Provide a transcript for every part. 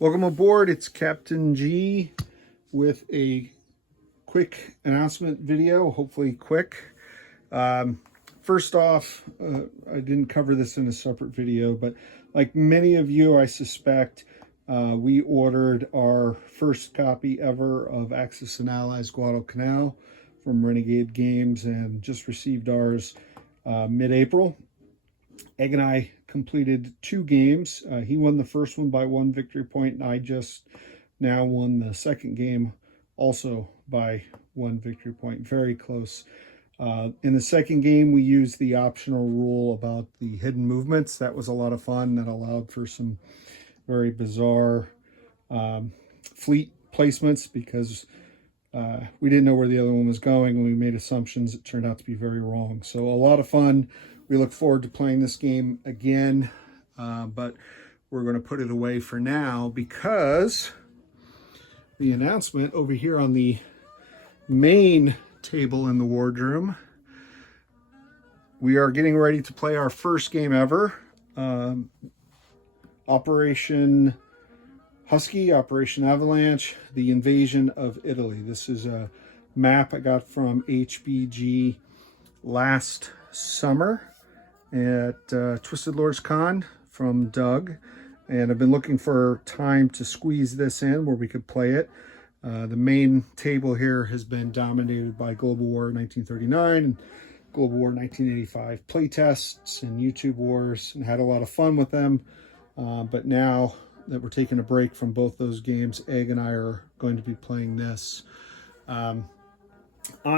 Welcome aboard. It's Captain G with a quick announcement video, hopefully quick. First off, I didn't cover this in a separate video, but like many of you, I suspect, we ordered our first copy ever of Axis and Allies Guadalcanal from Renegade Games and just received ours mid-April. Egg and I completed 2 games. He won the first one by 1 victory point, and I just now won the second game also by 1 victory point. Very close. In the second game, we used the optional rule about the hidden movements. That was a lot of fun. That allowed for some very bizarre fleet placements because we didn't know where the other one was going. When we made assumptions, it turned out to be very wrong. So a lot of fun. We look forward to playing this game again, but we're going to put it away for now because the announcement over here on the main table in the wardroom, we are getting ready to play our first game ever, Operation Husky, Operation Avalanche, the invasion of Italy. This is a map I got from HBG last summer at Twisted Lords Con from Doug, and I've been looking for time to squeeze this in where we could play it. The main table here has been dominated by Global War 1939 and Global War 1985 playtests and YouTube wars, and had a lot of fun with them. But now that we're taking a break from both those games, Egg and I are going to be playing this. I'm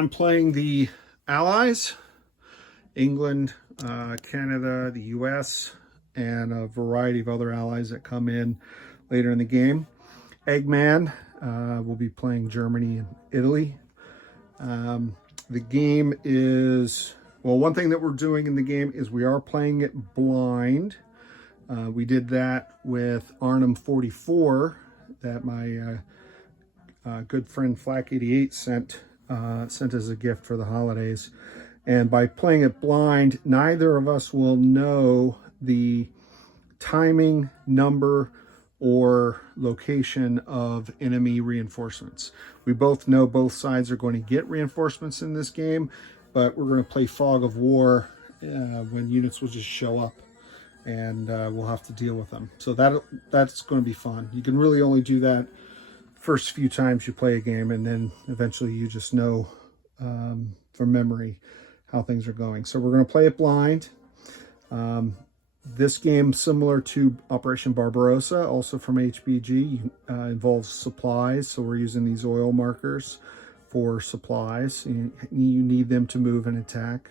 playing the Allies, England, Canada, the US, and a variety of other allies that come in later in the game. Eggman will be playing Germany and Italy. The game is, well, one thing that we're doing in the game is we are playing it blind. We did that with Arnhem 44 that my good friend Flack88 sent as a gift for the holidays. And by playing it blind, neither of us will know the timing, number, or location of enemy reinforcements. We both know both sides are going to get reinforcements in this game, but we're going to play fog of war when units will just show up, and we'll have to deal with them. So that's going to be fun. You can really only do that first few times you play a game, and then eventually you just know from memory how things are going. So we're going to play it blind. This game, similar to Operation Barbarossa, also from HBG, involves supplies. So we're using these oil markers for supplies. You need them to move and attack.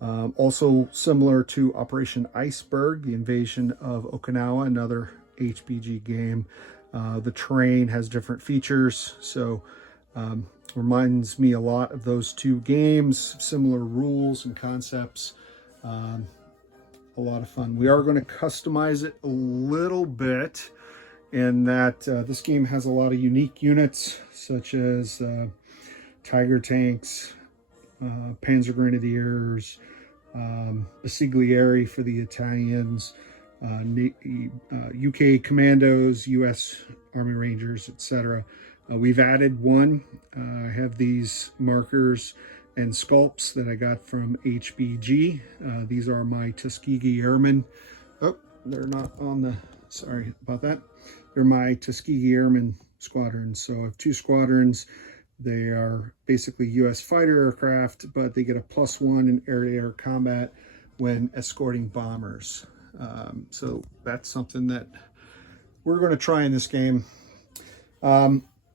Also similar to Operation Iceberg, the invasion of Okinawa, another HBG game. The terrain has different features, so reminds me a lot of those 2 games. Similar rules and concepts. A lot of fun. We are going to customize it a little bit in that this game has a lot of unique units, such as Tiger tanks, Panzer Grenadiers, Basiglieri for the Italians, UK Commandos, US Army Rangers, etc. We've added one. I have these markers and sculpts that I got from HBG. These are my Tuskegee Airmen. Oh, they're not on the, sorry about that. They're my Tuskegee Airmen squadrons. So I have 2 squadrons. They are basically US fighter aircraft, but they get a +1 in air-to-air combat when escorting bombers. So that's something that we're going to try in this game.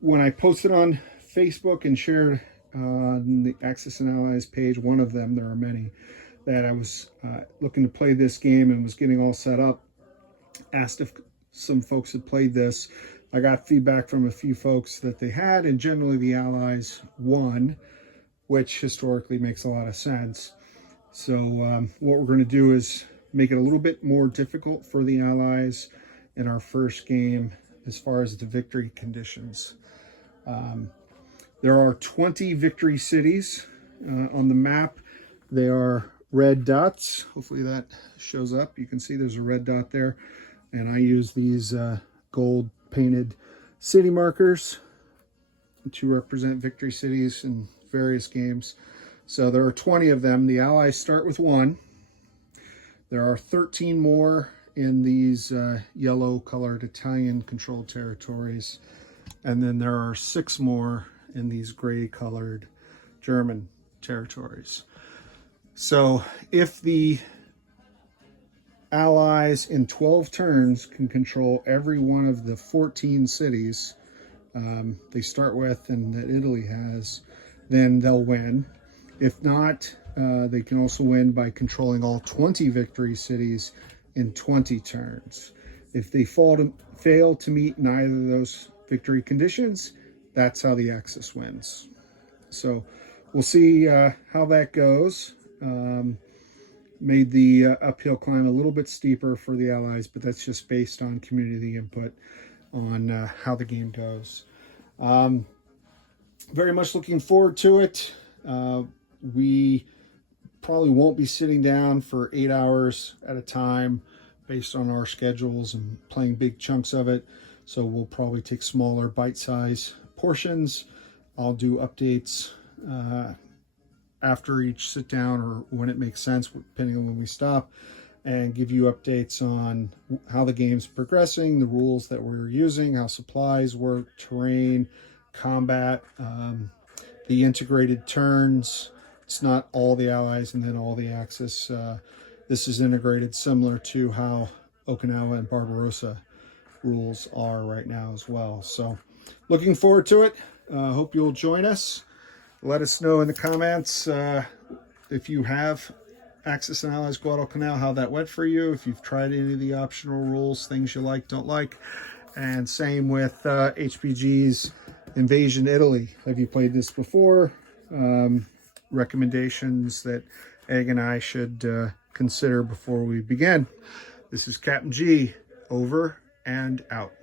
When I posted on Facebook and shared on the Axis and Allies page, one of them, there are many, that I was looking to play this game and was getting all set up, asked if some folks had played this. I got feedback from a few folks that they had, and generally the Allies won, which historically makes a lot of sense. So what we're going to do is make it a little bit more difficult for the Allies in our first game as far as the victory conditions. There are 20 victory cities on the map. They are red dots. Hopefully that shows up. You can see there's a red dot there. And I use these gold painted city markers to represent victory cities in various games. So there are 20 of them. The Allies start with 1. There are 13 more in these yellow colored Italian controlled territories. And then there are 6 more in these gray colored German territories. So if the Allies in 12 turns can control every one of the 14 cities they start with and that Italy has, then they'll win. If not, they can also win by controlling all 20 victory cities in 20 turns. If they fail to meet neither of those victory conditions, that's how the Axis wins. So we'll see how that goes. Made the uphill climb a little bit steeper for the Allies, but that's just based on community input on how the game goes. Very much looking forward to it. We probably won't be sitting down for 8 hours at a time based on our schedules and playing big chunks of it. So we'll probably take smaller bite-sized portions. I'll do updates after each sit down or when it makes sense, depending on when we stop, and give you updates on how the game's progressing, the rules that we're using, how supplies work, terrain, combat, the integrated turns. It's not all the Allies and then all the Axis. This is integrated similar to how Okinawa and Barbarossa rules are right now as well. So looking forward to it. Hope you'll join us. Let us know in the comments if you have Axis and Allies Guadalcanal, how that went for you, if you've tried any of the optional rules, things you like, don't like. And same with HBG's Invasion Italy. Have you played this before? Recommendations that Egg and I should consider before we begin. This is Captain G, over and out.